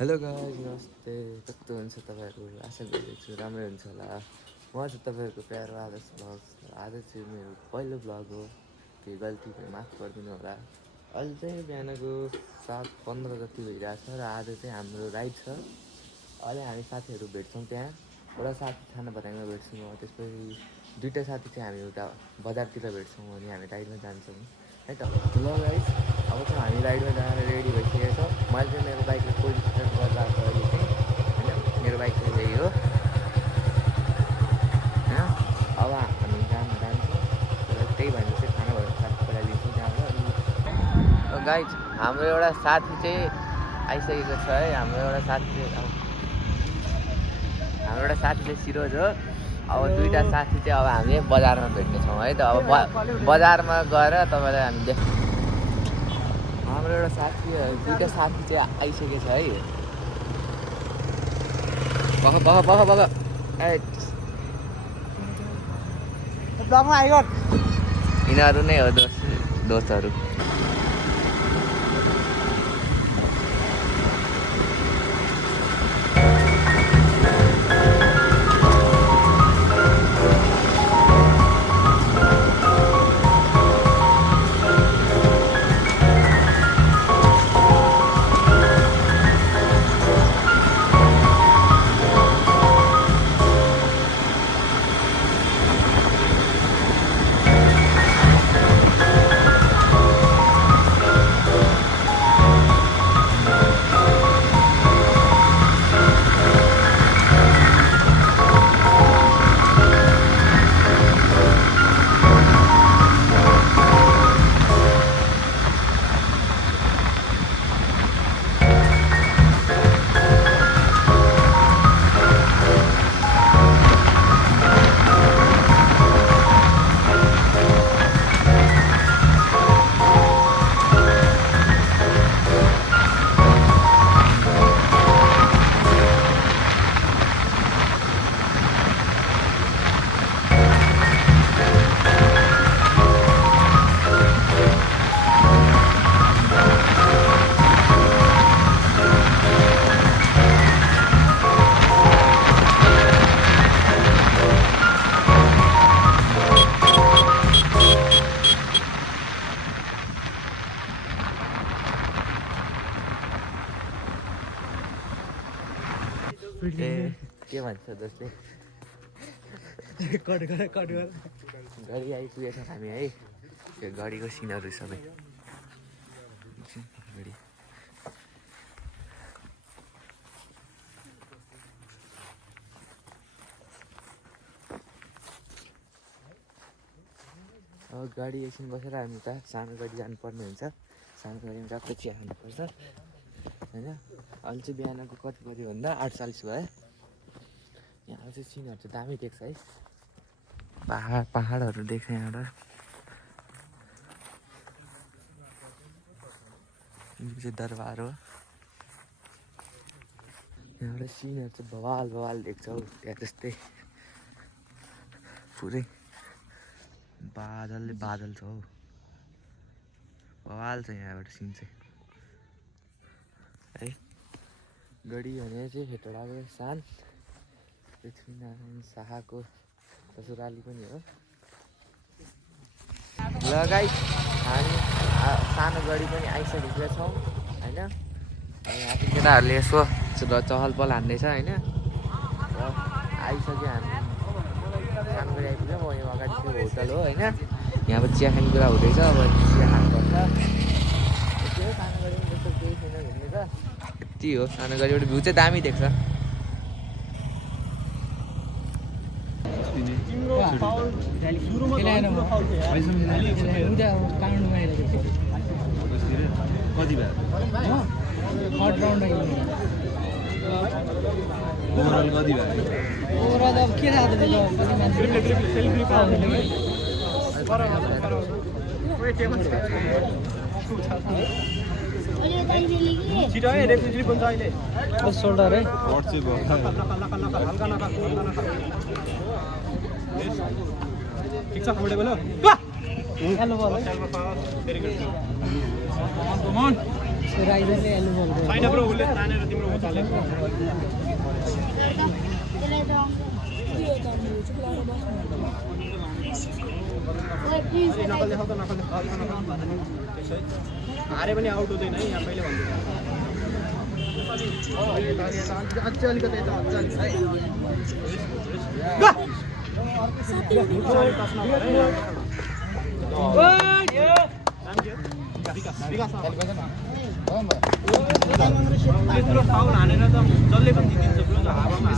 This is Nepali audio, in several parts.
हेलो गाइस, नमस्ते। कस्तो हुन्छ तपाईँहरू? आशा गर्दैछु राम्रै हुन्छ होला। म चाहिँ तपाईँहरूको प्यारो आदर्श भ्लग। आज चाहिँ मेरो पहिलो भ्लग हो, केही गल्ती भयो माफ गरिदिनु होला। अहिले चाहिँ बिहानको 7:15 जति भइरहेछ र आज चाहिँ हाम्रो राइड छ। अहिले हामी साथीहरू भेट्छौँ त्यहाँ। एउटा साथी खानापाडामा भेट्छौँ, त्यसपछि दुईवटा साथी चाहिँ हामी उता बजारतिर भेट्छौँ अनि हामी राइडमा जान्छौँ है त। ल गाइस, अब चाहिँ हामी राइडमा जाएर रेडी भइसकेको छौँ। मैले चाहिँ मेरो बाइकलाई फुल स्टार्ट गरेर आएको अहिले चाहिँ होइन। मेरो बाइक चाहिँ यही हो होइन। अब हामी जान्छौँ तर त्यही भनेर चाहिँ खानाबाट साथी पहिला लिन्छौँ त्यहाँबाट। अनि गाइस, हाम्रो एउटा साथी चाहिँ आइसकेको छ है। हाम्रो एउटा साथी चाहिँ सिरोज हो। अब दुईवटा साथी चाहिँ अब हामी बजारमा भेट्नेछौँ है त। अब बजारमा गएर तपाईँलाई हामी हाम्रो एउटा साथी दुईवटा साथी चाहिँ आइसकेको छ है। बग यिनीहरू नै हो दोस्तहरू। के भन्छ दोस्तले? गाडी आइपुगेछ हामी है। त्यो गाडीको सिनहरू सबै गाडी। अब गाडी एकछिन बसेर हामी त सानो गाडी जानुपर्ने हुन्छ। सानो गाडीमा टक्कै चिया खानुपर्छ होइन। अहिले चाहिँ बिहानको कति बज्यो भन्दा 8:40 भयो। यहाँ चाहिँ सिनहरू चाहिँ दामी देख्छ है। पहाडहरू देख्छ यहाँबाट। यो चाहिँ दरबार हो। यहाँबाट सिनहरू चाहिँ बवाल देख्छ हौ। त्यहाँ जस्तै पुरै बादल छ हौ। बवाल छ यहाँबाट सिन चाहिँ है। गढी भने चाहिँ हेटौडाको सान पृथ्वीनारायण शाहको ससुराली पनि हो। ल गाइस, हामी सानो गढी पनि आइसकेका छौँ होइन। यहाँ केटाहरूले यसो चहल पहल हान्दैछ होइन। र आइसक्यो हामी, सानो गढी आइपुग्यो। म यहाँ अगाडि चाहिँ होटल हो होइन। यहाँ अब चिया खाने कुरा हुँदैछ। अब चिया खानुपर्छ। यति हो सानो गढी, जस्तो केही छैन घुम्ने त यति हो। सानो गढीबाट भ्यू चाहिँ दामी देख्छ। कति भयो ओभरअल कति भयो? ओभरअल अब के थाहा छिटो है, रेफ्रिजरेटर बन्छ अहिले। सोल्डर है व्हाट्सएप हो ठिक छ, कम्फर्टेबल हो। हेलो बोल भेरी गुड। कम अन राइजरले हेल्नु मन गर्यो छैन ब्रो उसले तानेर तिम्रो उचालेको नकल देखाउ त नकल हारे पनि आउट हुँदैन है यहाँ पहिले भन्दै अझै अलिकति यता अझै त्यत्रो फाउल हानेर त जसले पनि जितिन्छ ब्रो हावामा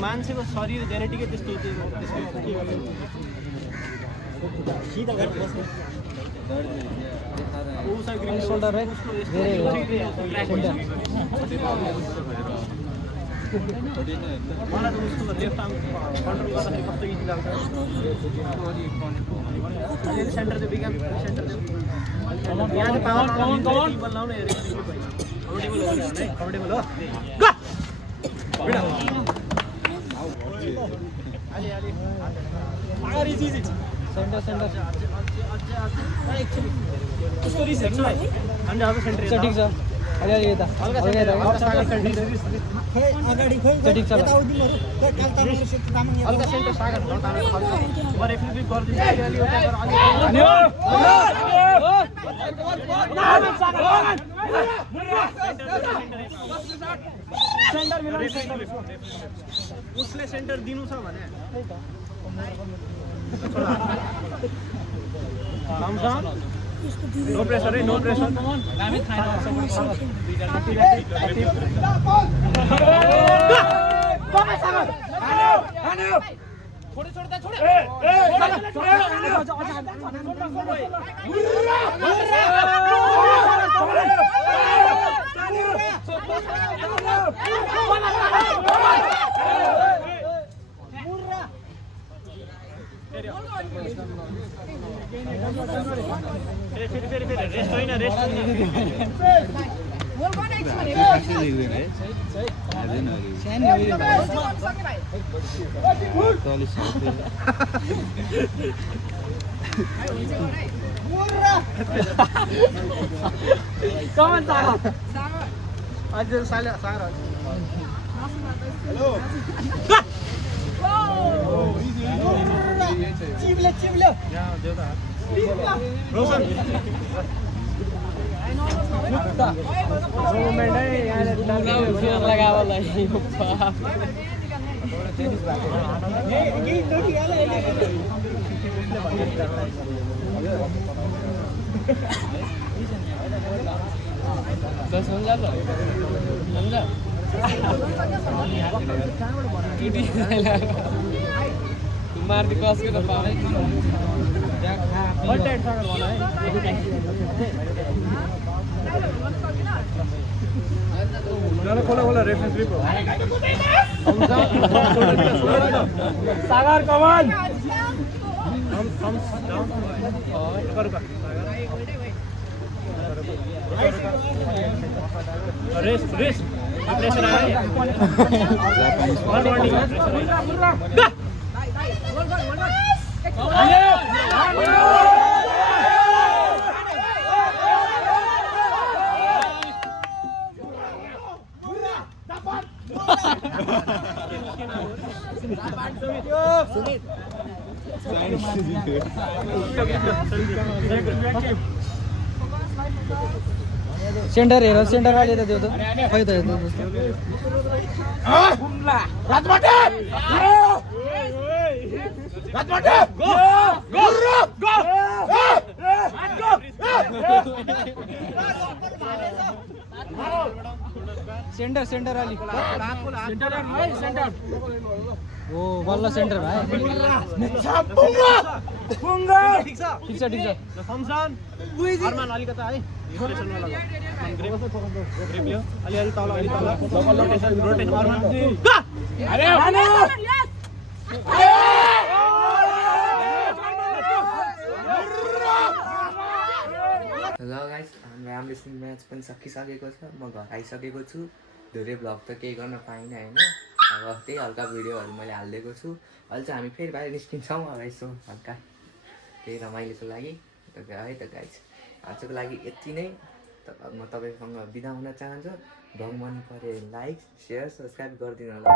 मान्छेको शरीर जेनेटिकै त्यस्तो सोल्डर है धेरै मलाई त उसको लेफ्ट आर्म कन्ट्रोल गर्दाखेरि कस्तो इजी लाग्छ सेन्टर चाहिँ बिगाम सेन्टर यहाँ चाहिँ पावर टेबल लाउनु हेरेको कम्फर्टेबल हो भने कम्फर्टेबल हो सेन्टर उसको रिस हेर्छु है अनि अब सेन्टर ठिक छ अलिअलि यता हल्का ठिक छ हल्का सेन्टर सागर म रेफ्री गरिदिन्छु उसले सेन्टर दिनु छ भने नो प्रेसर है नो प्रेसर फेरि रेस्ट होइन रेस्ट अझ साले सागर चिप्लो यहाँ देउता रोशन मोमेन्ट है यहाँ लगावलाई बस हुन्छ मार्दी कसको त पाए खोला रेफरेन्स सागर कमान रेस्ट प्रेसर आयो सेन्टर हेर सेन्टर अलि त देऊ त खै त सेन्टर अलि ओ बल्ल सेन्टर भाइ ठिक छ समसान अरमान अलिकता है रोटेसनमा लगा ग्रिप लियो अलि तल रोटेसन अरमान अरे हेलो गाइस हाम्रो एम्बेसी म्याच पनि सकिसकेको छ म घर आइसकेको छु धेरै भ्लग त केही गर्न पाइनँ होइन अब त्यही हल्का भिडियोहरू मैले हालिदिएको छु अहिले चाहिँ हामी फेरि बाहिर निस्किन्छौँ अब यसो हल्का त्यही रमाइलोको लागि है त गाइस आजको लागि यति नै। म तपाईँसँग बिदा हुन चाहन्छु। भ्लग मन परे लाइक, सेयर, सब्सक्राइब गरिदिनु होला।